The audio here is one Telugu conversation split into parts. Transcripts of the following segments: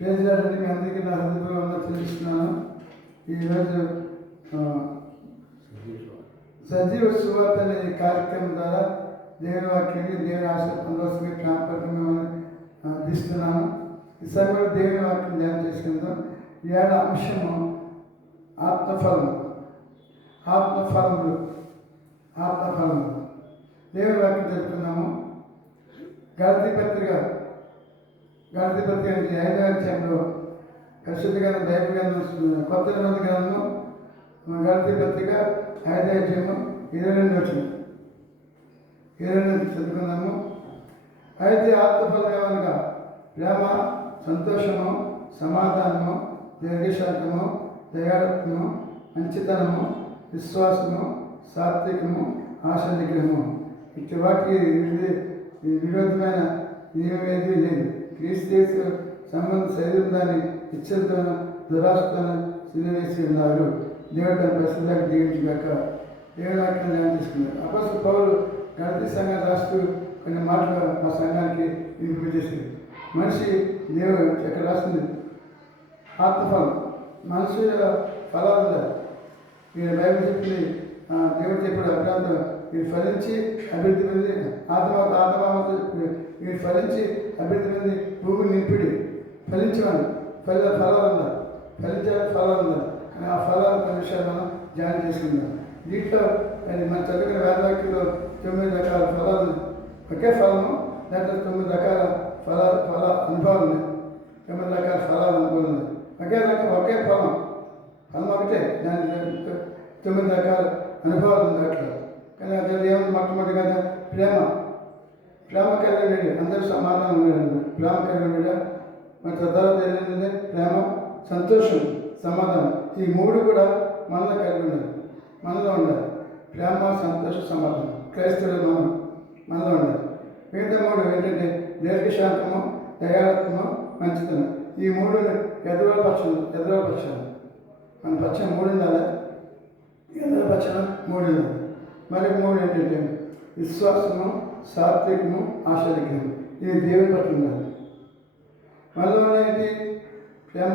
ప్రేజాలంటే మీ అందరికీ నా హృదయపూర్వకంగా తెలుస్తున్నాను. ఈరోజు సజీవ సువార్త అనే కార్యక్రమం ద్వారా దేవుని వాక్యాన్ని దేవుని ఆశ పొందవలసిన ప్రాంతం మిమ్మల్ని అందిస్తున్నాను. ఈ సమయంలో దేవుని వాక్యం ధ్యానం చేసుకుందాం. ఏడ అంశము ఆత్మఫలము. దేవుని వాక్యం తెలుపుకున్నాము. గలతీ పత్రిక 5వ అధ్యాయంలో పరిశుద్ధ గ్రంథం బైబిల్ గ్రంథం కొత్త నిబంధన గ్రంథము గలతీ పత్రిక 5వ అధ్యాయము 22 చదువుకున్నాము. అయితే ఆత్మఫలం ఏమనగా ప్రేమ, సంతోషము, సమాధానము, దీర్ఘశాంతము, దయాళత్వము, మంచితనము, విశ్వాసము, సాత్వికము, ఆశ నిగ్రహము. ఇటు వాటికి విరోధమైన నియమేది లేదు. క్రీస్తు సంబంధ శరీరం దాని ఇచ్చలతోనూ దురాశతోనూ సిలివేసి ఉన్నారు. దేవుడు తన ప్రసిద్ధాన్ని దీవించుగాక. దేవుని వాక్యం ధ్యానం తీసుకున్నారు. అపోస్తలుడు పౌలు గలతీ సంఘాన్ని రాస్తూ కొన్ని మాటలు ఆ సంఘానికి వినిపించేసింది. మనిషి దేవుడు ఎక్కడ రాస్తుంది? ఆత్మఫలం. మనిషి ఫలాలు ఉండాలి. మీరు బైబిల్ చెప్పింది, దేవుడు చెప్పాడు అభ్రాంతం, మీరు ఫలించి అభివృద్ధి పొంది ఆత్మావత మీరు ఫలించి అభివృద్ధి పొంది భూమిని నింపిడి. ఫలించేవాళ్ళు ఫలాలు ఉండాలి. ఫలించాలని ఫలాలు ఉండాలి. కానీ ఆ ఫలాలు కొన్ని విషయాలు మనం ధ్యానం చేసుకుందాం. దీంట్లో మన చదువుకున్న వేదవాక్యంలో 9 రకాల ఫలాలు, ఒకే ఫలము దాంట్లో 9 రకాల ఫల అనుభవాలు ఉన్నాయి. 9 రకాల ఫలాలు అనుభవాలు ఉన్నాయి. ఒకే ఫలం ఒకటే, దాని 9 రకాల అనుభవాలు ఉంది అట్లా. కానీ అది ఏమన్నా మొట్టమొదటి కదా ప్రేమ కలిగిన అందరూ సమాధానం ఉన్నాడు. ప్రేమ కలిగిన మన తర్వాత ఏంటంటే ప్రేమ, సంతోషం, సమాధానం. ఈ 3 కూడా మనలో కలిగి ఉండాలి. మనలో ఉండాలి. ప్రేమ, సంతోషం, సమాధానం. క్రైస్తవులు మనలో ఉండాలి. మిగతా 3 ఏంటంటే దీర్ఘశాంతము, దయాళత్వము, మంచితనం. ఈ 3 ఎదురు పక్షాలు మన పక్షం 3 ఉండాలి. ఎదురు పక్షం 3 ఉండాలి. మరి 3 ఏంటంటే విశ్వాసము, సాత్వికము, ఆశానిగ్రహము. ఇది దేవుని పట్ల ఉండాలి. మనలో ఏంటి? ప్రేమ,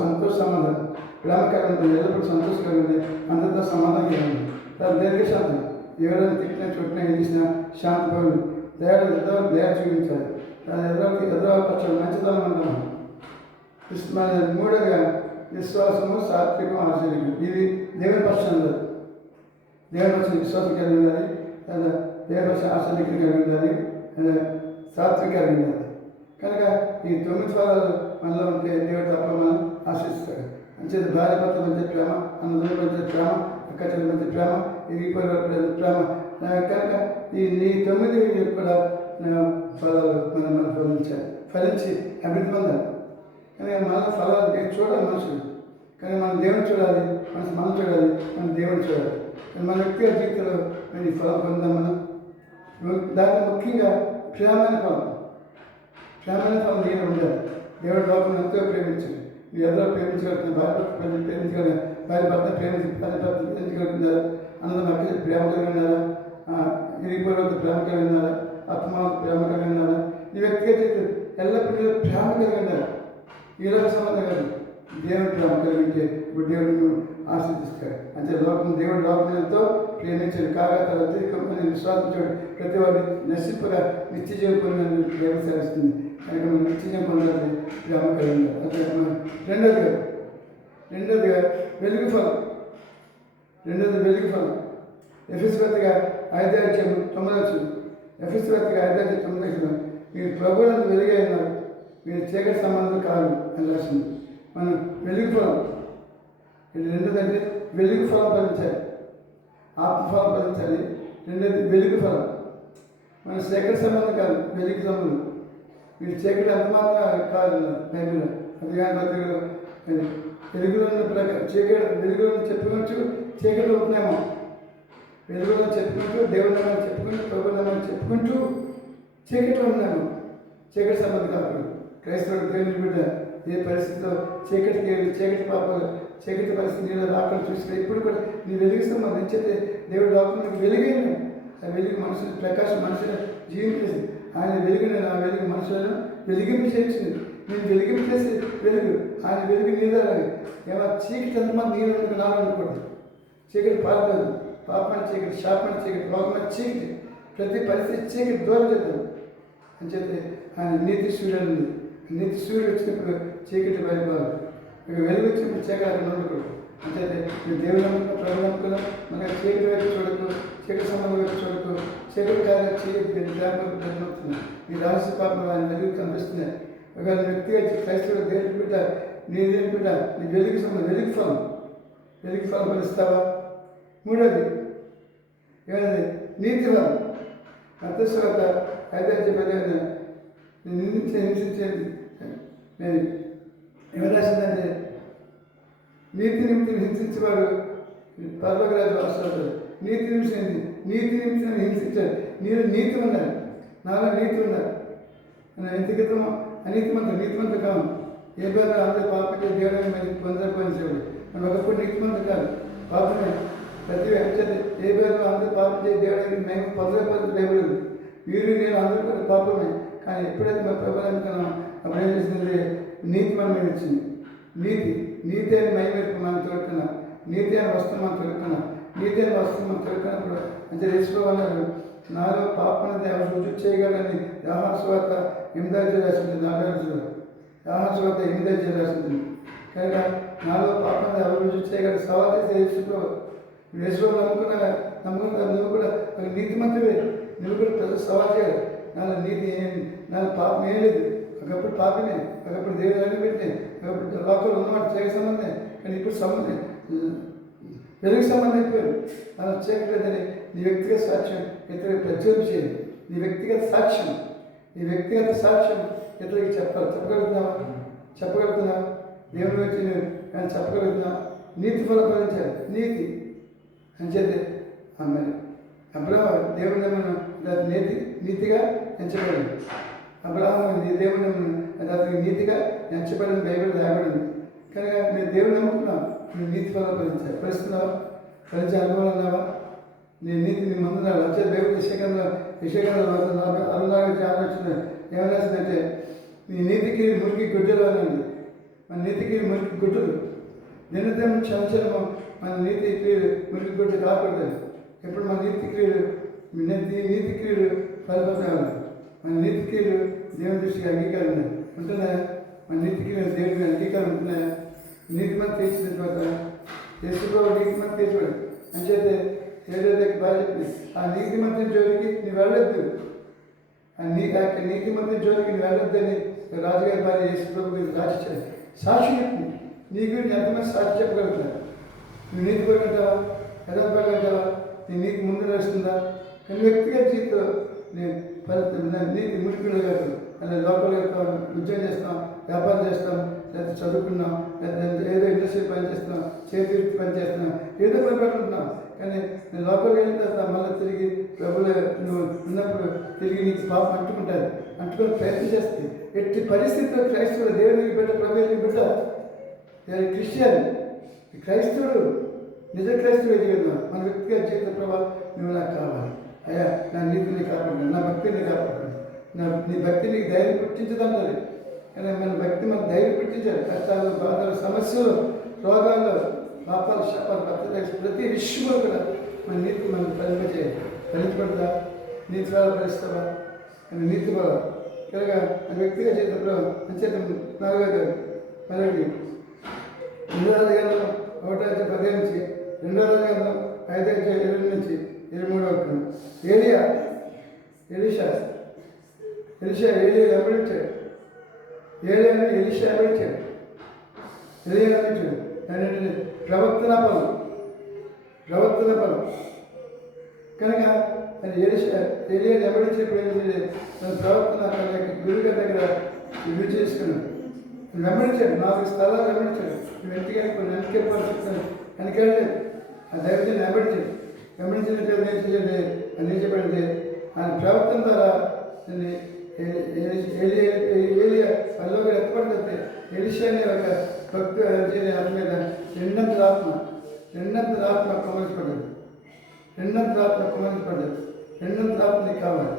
సంతోష సమాధానం. ప్రేమ కలిగి ఉంటుంది, ఎల్లప్పుడు సంతోషం కలిగి ఉంది, అందరితో సమాధానం కలిగి ఉంది. దాని దీర్ఘశాంతం. ఎవరైనా తిట్టినా చుట్టినా ఏం చేసినా శాంతిపడి దయ చూపించాలి. దాని ఎదురపక్షాలు మంచితనం అంటాము. 3వదిగా విశ్వాసము, సాత్వికం, ఆశ్చర్యం. ఇది దేవుని పక్షం ఉండదు. దేవుని పక్షం విశ్వాసం కలిగి ఉండాలి. దేవుని పక్షం ఆశ్చర్యం కలిగి ఉండాలి. సాత్విక కలిగి ఉండాలి. కనుక ఈ 9 ఫలాలు మనలో ఉంటే దేవుడు తప్ప మనం ఆశిస్తాడు. మంచిది భార్య భర్త మధ్య ప్రేమ, అన్నదమ్ముల మధ్య ప్రేమ, అక్కచెల్ల మధ్య ప్రేమ, ఇరిగిపోయే ప్రేమ. కనుక ఈ 9 కూడా ఫలాలు మనం ఫలించి అభివృద్ధి పొందాలి. కానీ మన ఫలాలు చూడాలి మనుషులు. కానీ మనం దేవుని చూడాలి, మనం చూడాలి, మనం దేవుని చూడాలి. కానీ మన వ్యక్తిగత జీవితంలో ఈ ఫలం పొందాం మనం. దాంట్లో ముఖ్యంగా ప్రేమైన ఫలం నేను ఉండాలి. దేవుడు లోకం ఎంతో ప్రేమించాడు. మీరు ఎవరో ప్రేమించగలుగుతున్నారు. భార్య భర్త ప్రేమించగలుగుతున్నారు. అందరూ అక్కడ ప్రేమ కలిగి ఉన్నారా? ఇరిగిపోయిన ప్రేమ కలిగి ఉన్నారా? ఆత్మ ప్రేమ కలిగి ఉన్నారా? ఈ వ్యక్తిగత జీవితం ఎల్లప్పుడూ ప్రేమ కలిగి ఉన్నారు. ఈరోజు సంబంధం కాదు, దేవుని ప్రేమ కలిగించే ఇప్పుడు దేవుడిని ఆశీర్దిస్తాడు. అంటే దేవుడు లోకం ఎంతో ప్రేమించాడు. కాగా తన అత్యధికమైన విశ్వాసించాడు. ప్రతి వారిని నశింపగా నిత్య జీవం పొందని వ్యవసాయిస్తుంది. కనుక మనం నిత్య జీవం పొందాలని ప్రేమ కలిగి ఉండాలి. అంటే రెండోదిగా వెలుగు ఫలం. ఎఫెసు పత్రిక 5వ అధ్యాయం 9 ఎఫెసు పత్రిక 5వ అధ్యాయం 9 మీరు ప్రభువునందు వెలుగై ఉన్నారు, మీరు చీకటి సంబంధం కాదు అని రాసింది. మనం వెలుగు ఫలం. రెండోదంటే వెలుగు ఫలం ఫలించాలి, ఆత్మఫలం ఫలించాలి. రెండోది వెలుగు ఫలం. మన చీకటి సంబంధం కాదు, వెలుగు సంబంధం. మీరు చీకటి అంత మాత్రం కాదు బైబిల్లో. అది కానీ పత్రికలో వెలుగులో వెలుగులో చెప్పుకోవచ్చు, చీకటిలో ఉంటున్నామో. వెలుగులో చెప్పుకుంటూ దేవుని చెప్పుకుంటూ ప్రభుత్వం చెప్పుకుంటూ చీకటిలో ఉన్నాము. చీకటి సంబంధం కాదు. క్రైస్తవుడు దేవుని బిడ్డ ఏ పరిస్థితిలో చీకటి పాపాలు, చీకటి పరిస్థితి నీళ్ళ రాకలు చూసి ఇప్పుడు కూడా నీ వెలిగిస్తాం. మనం ఇచ్చే దేవుడు రాకుండా వెలిగేయండి. ఆ వెలుగు మనుషులు ప్రకాశం మనుషులు జీవించేసి ఆయన వెలుగుని ఆ వెలుగు మనుషులను వెలిగింపు చేసింది. నేను వెలిగింపు చేసి వెలుగు ఆయన వెలుగు నీళ్ళని ఏమన్నా చీకటి ఎంతమంది నీళ్ళు అనుకుని నాలుగు అనుకోండి. చీకటి పారలేదు, పాపమని చీకటి, శాపమని చీకటి, రోగమని చీకటి, ప్రతి పరిస్థితి చీకటి దూరం చేద్దాం అని చెప్పి ఆయన నీతి సూర్యుడు ఉంది. నీతి సూర్యుడు వచ్చినప్పుడు చీకటి బయలుపాలి, ఇక వెలుగు వచ్చినప్పుడు చీకటి అక్కడ ఉండకూడదు. అంటే మీరు దేవుడు నమ్ముకున్నా, ప్రభు నమ్ముకున్నా, మనకి చీకటి వైపు చూడకు, చీకటి సంబంధం వైపు చూడకు, చీకటి కాదు చీకటి జ్ఞాపకం. ఈ రహస్య పాపం ఆయన వెలుగు కనిపిస్తున్నాయి. ఒకవేళ వ్యక్తిగా క్రైస్తవుడు దేవుడి బిడ్డ, నీ దేవుడి బిడ్డ, నీ వెలుగు సంబంధం వెలుగు ఫలం ఫలిస్తావా? మూడోది ఏమన్నది? నీతి ఫలం. అంతస్వాత అయితే చెప్పేది హింసించేది నేను ఏమి రాసిందంటే నీతి నిమిత్తం హింసించేవాడు పర్లోక రాజు వస్తాడు. నీతి నిమిత్తం హింసించాడు. మీరు నీతి ఉన్నారు, నాలో నీతి ఉన్నారు. ఎంత క్రితమో నీతిమంతుడు కావు. ఏ పేరు అందరూ పాపకి దేవుడిని మరి పొందకపోయించాడు. మనం ఒకప్పుడు నీతిమంతుడు కాదు, పాపమే. ప్రతి ఏ పేరు అందరూ పాపం చేసి దేవుడిని మేము పొందకపోతే దేవుడు. మీరు నేను అందరూ పాపమే. కానీ ఎప్పుడైతే మన ప్రభుత్వం అనుకున్నాం అప్పుడు ఏం చేసింది? నీతి మన మీద వచ్చింది. నీతి అని మైమేరకు మనం తొడుకున్నాం. నీతి అని వస్తువు మనం తొడుకున్నాం. నీతి అని వస్తువు మనం తొడుకున్నప్పుడు అంటే తెలుసుకోవాలన్నారు. నాలో పాపని ఎవరు రుజువు చేయగలని యోహాను సువార్త 8వ రాసింది. 4వ యోహాను 8వ రాసింది. కనుక నాలో పాపని ఎవరు రుజువు చేయగల సవాల్ చేసి యేసుప్రభు నమ్ముకున్నా నువ్వు కూడా ఒక నీతిమంతుడే. నువ్వు కూడా ప్రజలు సవాల్ చేయాలి. నాలో నీతి ఏమి, నాలో పాపం ఏం లేదు. ఒకప్పుడు పాపనే, ఒకప్పుడు దేవుడు అనిపెట్టినే, ఒకప్పుడు లోకంలో ఉన్నవాడు చీకటి సంబంధం. కానీ ఇప్పుడు సంబంధం వెలుగు సంబంధం అయిపోయాడు. అలా చేయట్లేదని నీ వ్యక్తిగత సాక్ష్యం ఇతరులకు ప్రచురణ చేయాలి. నీ వ్యక్తిగత సాక్ష్యం ఇతరులకి చెప్పగలుగుతున్నావా? దేవుని వచ్చి నేను చెప్పగలుగుతున్నావా? నీతి ఫలపరించాలి. నీతి అని చెప్పి మరి అబ్రహాము దేవుని నమ్మను నీతిగా ఎంచబడింది. అబ్రహాము దేవుని నమ్మను అతనికి నీతిగా ఎంచబడిన బైబిల్ రాయబడింది. కనుక నేను దేవుని నమ్ముకున్నావు, నువ్వు నీతి ఫలపరించాలి. ఫలిస్తున్నావా? ఫలించే అనుభవం అన్నావా? నీ నీతి నీ ముందు వచ్చే బైబిల్ విషయంలో 64 ఆలోచన ఏమైనా రాసిందంటే నీ నీతికి మురికి గుడ్డలు అనండి. మన నీతికి మురికి గుడ్డలు దినదినం క్షణక్షణము మన నీతి క్రియలు మురికి గుడ్డ కాకూడదు. ఎప్పుడు మన నీతి క్రియలు ఫలిపోతాయి. మన నీతి క్రియలు దేవుని దృష్టికి అంగీకారం ఉంటున్నాయా? మన నీతి క్రియలు దేవుడికి అంగీకారం ఉంటున్నాయా? నీతి మంది తీర్చిన తర్వాత యేసుప్రభువు నీతి మంది తీర్చాడు అని చెప్తే ఏదైతే బాగా చెప్పింది. ఆ నీతి మంత్రి జోలికి నువ్వు వెళ్ళొద్దు. నీతి మంత్రి జోలికి నువ్వు వెళ్ళొద్దని రాజుగారి భార్య యేసుప్రభు గురించి రాసిచ్చాడు. సాక్షి చెప్పింది. నీ గురించి ఎంతమంది సాక్షి చెప్పగలుగుతున్నారు? నువ్వు నీతి పడగలుగుతావా? ఎదగలుగుతావా? నీ నీతి ముందు నడుస్తుందా? కానీ వ్యక్తిగత జీవితంలో నేను నీతి ముడిపిడు కాదు. అలా లోపల వెళ్తాం, ఉద్యోగం చేస్తాం, వ్యాపారం చేస్తాం, లేదా చదువుకున్నాం, లేదా ఏదో ఇండస్ట్రీ పని చేస్తున్నాం, చేతి వృత్తి పని చేస్తున్నాం, ఏదో పని పెట్టుకుంటున్నాం. కానీ నేను లోపలికి వెళ్ళిన తర్వాత మళ్ళీ తిరిగి ప్రభువులో నువ్వు ఉన్నప్పుడు తిరిగి నీకు పాపం అంటుకుంటారు. అంటుకుని ప్రయత్నం చేస్తుంది. ఎట్టి పరిస్థితుల్లో క్రైస్తవుడు దేవునికి బిడ్డ, ప్రభువునికి బిడ్డ, క్రిస్టియన్ క్రైస్తవుడు నిజ క్రైస్తవుడు ఎదిగినావు. మన వ్యక్తిగత జీవిత ప్రభావం నువ్వు నాకు కావాలి. అయ్యా నా నీతిని కాపాడు, నా భక్తిని కాపాడు. నీ భక్తి నీకు ధైర్యం పుట్టించదన్నది. కానీ మన భక్తి మనకు ధైర్యం పుట్టించాలి. కష్టాలు, బాధలు, సమస్యలు, రోగాలు, పాపాలు, శాపాలు, ప్రతి విషయంలో కూడా మన నీతి మనం ఫలింపజేయాలి. ఫలించబడదా? నీతి వల్ల ఫలిస్తావా? కానీ నీతి వల్ల కనుక మన వ్యక్తిగా జీవితంలో అంచేత 4వ మరొకటి 2వ అధ్యాయంలో 1:10 నుంచి 2వ అధ్యాయంలో 5:20 నుంచి 23 వరకు ఎలీషా వెంబడించాడు. ఎలీషా వెంబడించాడు. ప్రవర్తన బలం కనుక అది ఎలియా వెంబడించినప్పుడు ఏంటంటే తన ప్రవర్తన తన గురుగారి దగ్గర రివ్యూ చేసుకున్నాడు. వెంబడించాడు. 4 స్థలాలు వెంబడించాడు. వెంటనే కొన్ని వెనకెళ్ళిపోవాలి చెప్తాను. వెనకెళ్ళలేదు. ఆ దైవజన్ వెంబడించినట్టు ఏం చెప్పండి ఆయన ప్రవర్తన ద్వారా ఏలియా పల్లవి ఎత్తపడితే ఎలిషా అనే ఒక భక్తి అతని మీద రెండంతల ఆత్మ కుమరించబడ్డది. రెండంతల ఆత్మ నీకు కావాలి.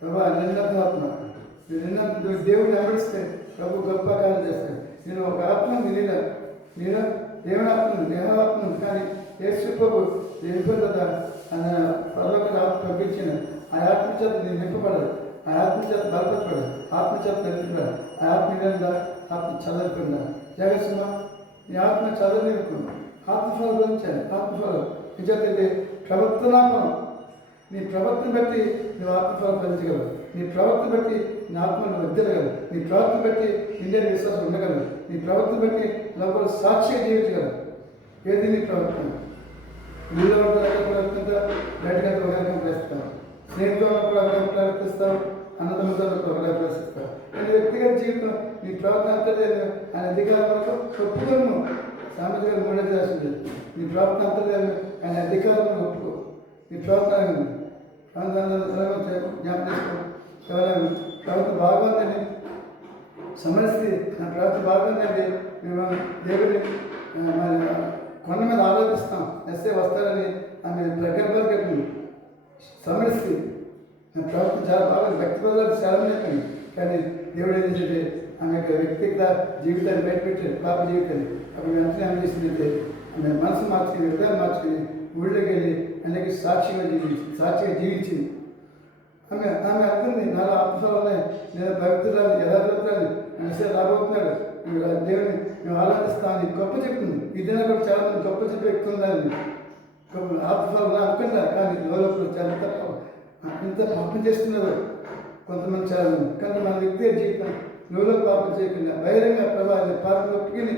ప్రభా రెండంతల ఆత్మ దేవుడిని వెంబడిస్తే ప్రభు గొప్ప కార్యాలు చేస్తాడు. నేను ఒక ఆత్మ ఉంది నేను దేవుని ఆత్మ ఉంది, దేహాత్మ ఉంది. కానీ యేసు ప్రభు వెళ్ళిపోయిన పరలోక ఆత్మ పంపించిన ఆ ఆత్మ చేత నేను నింపబడదు, ఆ ఆత్మ చేత బలపడదు, ఆత్మ చేత నింపబడదు. ఆ ఆత్మ నిండా ఆత్మ చల్లకుండా జగత్సింహ నీ ఆత్మ చల్లనివ్వకుండా ఆత్మఫలం గురించాను. ఆత్మఫలం నిజంగా ప్రవర్తనాపనం, నీ ప్రవర్తన బట్టి నువ్వు ఆత్మఫలం ఫలించగలవు. నీ ప్రవర్తన బట్టి నీ ఆత్మను వద్దగలవు. నీ ప్రవర్తన బట్టి ఇండియన్ విశ్వాసం ఉండగలవు. నీ ప్రవర్తన బట్టి లోపల సాక్షిగా జీవించగలవు. ఏది నీ ప్రవర్తన? వీళ్ళు ఒక రకం ప్రవర్తిస్తా, బయటగా ఒక రకం ప్రవర్తిస్తావు, స్నేహితులను కూడా ఒక రకం ప్రవర్తిస్తావు, అన్నదమ్ములతో ఒక రకం ప్రవర్తిస్తావు. కానీ వ్యక్తిగత జీవితం నీ ప్రవర్తన అంతా ఆయన అధికారంలో ఒప్పుకోను. సామాజిక మూడేది రాసింది, నీ ప్రవర్తన అంతా ఆయన అధికారంలో ఒప్పుకో. నీ ప్రవర్తన జ్ఞాపకం చేసుకో. ఎవరైనా ప్రవర్తన బాగుందని సమరస్థితి, నా ప్రవర్తన బాగుందండి, మేము దేవుని కొండ మీద ఆలోచిస్తాం, ఎస్ఏ వస్తారని ఆమె ప్రగల్భాలు కట్టింది. సమరస్థితి నా ప్రవర్తన చాలా బాగుంది, భక్తి బదులు చాలా చెప్పండి. కానీ దేవుడు ఏంటంటే ఆమె యొక్క వ్యక్తిగత జీవితాన్ని బయటపెట్టాడు, పాప జీవితాన్ని. అప్పుడు వెంటనే ఆమె చేసిందంటే ఆమె మనసు మార్చుకుని, హృదయాన్ని మార్చుకుని ఊళ్ళోకి వెళ్ళి అందరికీ సాక్షిగా జీవించింది. ఆమె అనుకుంది, నాలో ఆత్మఫలాన్ని, నేను భక్తురాలు యథార్థురాలు అనేసి రాబోతున్నాడు, దేవుని మేము ఆరాధిస్తామని గొప్ప చెప్తుంది. ఈ దిన కూడా చాలా మంది గొప్ప చెప్పి ఎక్కుతుందని ఆత్మఫలం అనుకుంటా. కానీ లోపల చాలా ఇంత పాపం చేస్తున్నారు కొంతమంది, చాలా మంది. కానీ మన వ్యక్తిగత జీవితం లోపల పాపం చేయకుండా బహిరంగ ప్రభావాన్ని పాపం ఒప్పుకుని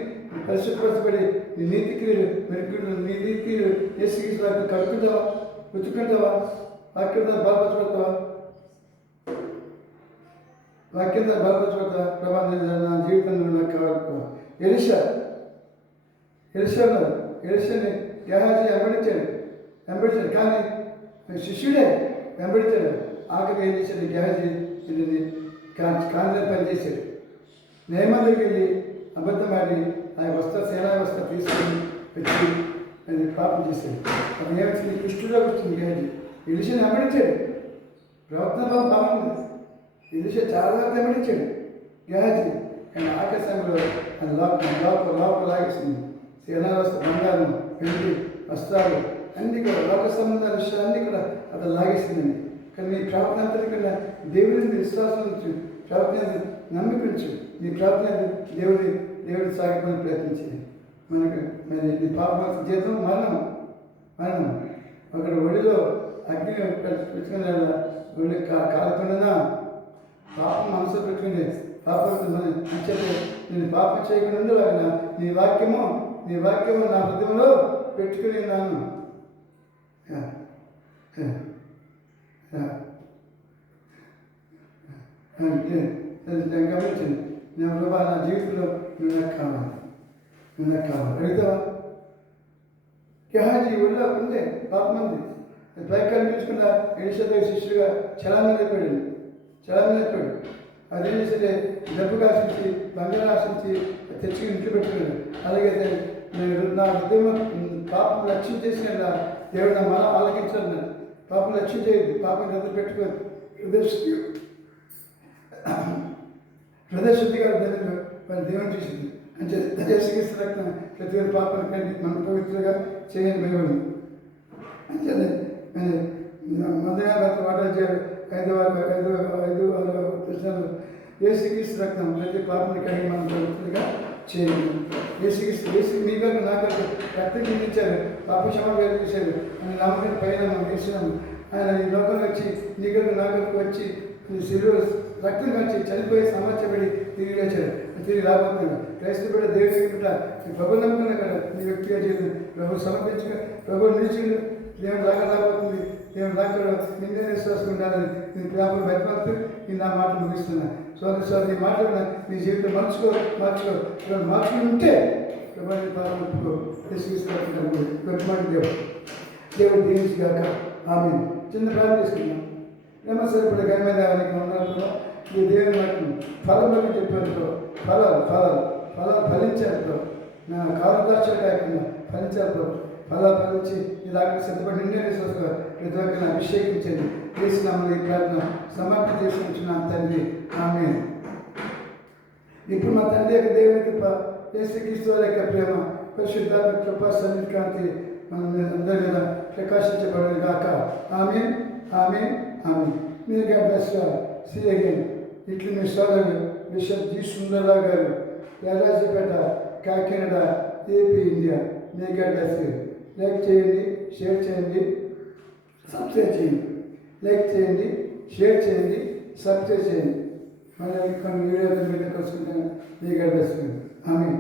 పరిశుభ్రపరచబడి నీ నీతి క్రియలు మెరుగుడు, నీ నీతి క్రియలు ఏసుకి కడుక్కుంటావా, పుచ్చుకుంటావా, వాక్యం ద్వారా బలపరచబడతావా, వాక్యం ద్వారా బలపరచబడతావా? ప్రభావం నా జీవితంలో నాకు కావాలి. ఎలిషాని గెహాజీ వెంబడించాడు కానీ శిష్యుడే వెంబడించాడు. ఆఖరికి ఏం చేశాడు గెహాజీ? ఇది కాంతి పనిచేశాడు. నేమం దగ్గరికి వెళ్ళి అబద్ధం ఆడి ఆ సేనా వ్యవస్థ తీసుకొని వచ్చి అది పాపం చేశాడు. అది ఏమొచ్చింది? కృష్ణులోకి వచ్చింది గెహాజీ. ఎలిషాని వెంబడించాడు, ప్రవర్తన బలం బాగుంది. ఎలిషా చాలా వెంబడించాడు గెహాజీ. కానీ ఆకాశంలో అది లోపల లాగేసింది. సేనా వ్యవస్థ, బంగారం, వెండి, వస్త్రాలు అన్నీ కూడా లోక సంబంధాల విషయాలన్నీ కూడా అది లాగేసిందండి. కానీ నీ ప్రవర్తన అంతా కూడా దేవుడిని విశ్వాసం ఉంచు, ప్రవర్తన నమ్మికుంచు. నీ ప్రవర్తన దేవుడిని సాగిపోయిన ప్రయత్నించింది. మనకు మరి నీ పాప జీతం మరణం. ఒకడు ఒడిలో అగ్ని పెట్టుకునే ఒడి కాలకుండా పాపం మనసు పెట్టుకునే పాపం చెప్పి నేను పాపం చేయకుండా ఉండేలాగా నీ వాక్యము నా హృదయంలో పెట్టుకుని ఉన్నాను. గమనించండి, నేను ప్రభా నా జీవితంలో నువ్వు నాకు కావాలి అడుగుతావా? గెహాజీ ఒళ్ళో ఉందే పాపం ఉంది. పైకాలు పిలుచుకున్న ఎలిషా శిష్యుడిగా చలామణి అయిపోయాడు. అదేం చేస్తే డబ్బుగా ఆశించి, బంగారు ఆశించి తెచ్చి ఇంట్లో పెట్టుకున్నాడు. అలాగే నేను నా హృదయం పాపం లక్ష్యం చేసిన దేవుడు నా మన ఆలకించాలన్నాడు. పాపం లక్ష్యం చేయదు, పాపం ఎదురు పెట్టుకోదు. హృదయశుద్ధిగా దేవుని చూసింది అంటే యేసుక్రీస్తు రక్తం ప్రతి ఒక్క పాపం కంటే మన పవిత్రంగా చేయని భయపడింది. అంటే మధ్యాహ్న వాటర్ చేయాలి 5 యేసుక్రీస్తు రక్తం ప్రతి పాపని కడిగి మనం పవిత్రంగా చేయండి. యేసు మీ వరకు నాకు రక్తం చెందించారు, పాప క్షమాపణ చేశారు అని నమ్మకం పైన మనం వేసినాము. ఆయన ఈ లోకంలో వచ్చి నీ కొరకు నా కొరకు వచ్చి శిలువ రక్తం కాచి చనిపోయి సమాచారపడి తిరిగి వచ్చాడు, తిరిగి రాబోతున్నాడు. క్రైస్తవు కూడా దేవుడి కూడా నీ ప్రభు నమ్మకం కదా నీ వ్యక్తిగా చేసి ప్రభు సమర్పించుక ప్రభు నిలిచిండు. దేవుడు రాబోతుంది, దేవుడు రాకడా నిందే విశ్వాసం ఉండాలని నేను ప్రేమను బయటపడుతూ నేను నా మాటలు ముగిస్తున్నా. సోదరు నీ మాటలు నీ జీవితం మార్చుకుని ఉంటే ప్రభావి పాపో దేవుడు దీవించగాక. ఆమె చిన్న ప్రార్థన చేసుకున్నాం. ఏమసరిపడే గమ్యదానికి ఉన్నప్పుడు ఈ దేవుని మాట ఫలంలోకి చెప్పేందుకు ఫలాలు ఫలించేందుకు నా కారుదాక్షలు కాకుండా ఫలించేందుకు ఫలాలు ఫలించి ఇది అక్కడ సిద్ధపడి నిండే విశ్వాసంగా ప్రతి ఒక్కరిని అభిషేకించండి. చేసిన ఈ ప్రార్థన సమర్పణ చేసుకుంటున్నాను తండ్రి. ఆమె ఇప్పుడు మా తండ్రి యొక్క దేవుని కృప, యేసుక్రీస్తు వారి యొక్క ప్రేమ, పరిశుద్ధాత్మ కృప సన్నికాంతి మన మీద అందరి మీద ప్రకాశించబడను గాక. ఆమేన్, ఆమేన్, ఆమేన్. మీరు God bless you. See again. ఇట్లు మీ సోదరుడు బిషప్ జి సుందరరావు గారు, యాదాజీపేట, కాకినాడ, ఏపీ, ఇండియా. మీ గాడ్ బ్లెస్ యు. లైక్ చేయండి, షేర్ చేయండి, సబ్స్క్రైబ్ చేయండి. లైక్ చేయండి, షేర్ చేయండి, సబ్స్క్రైబ్ చేయండి. మళ్ళీ కొన్ని వీడియోలు మీద కలుసుకుంటాను. మీ గాడ్ బ్లెస్ యు. ఆమేన్.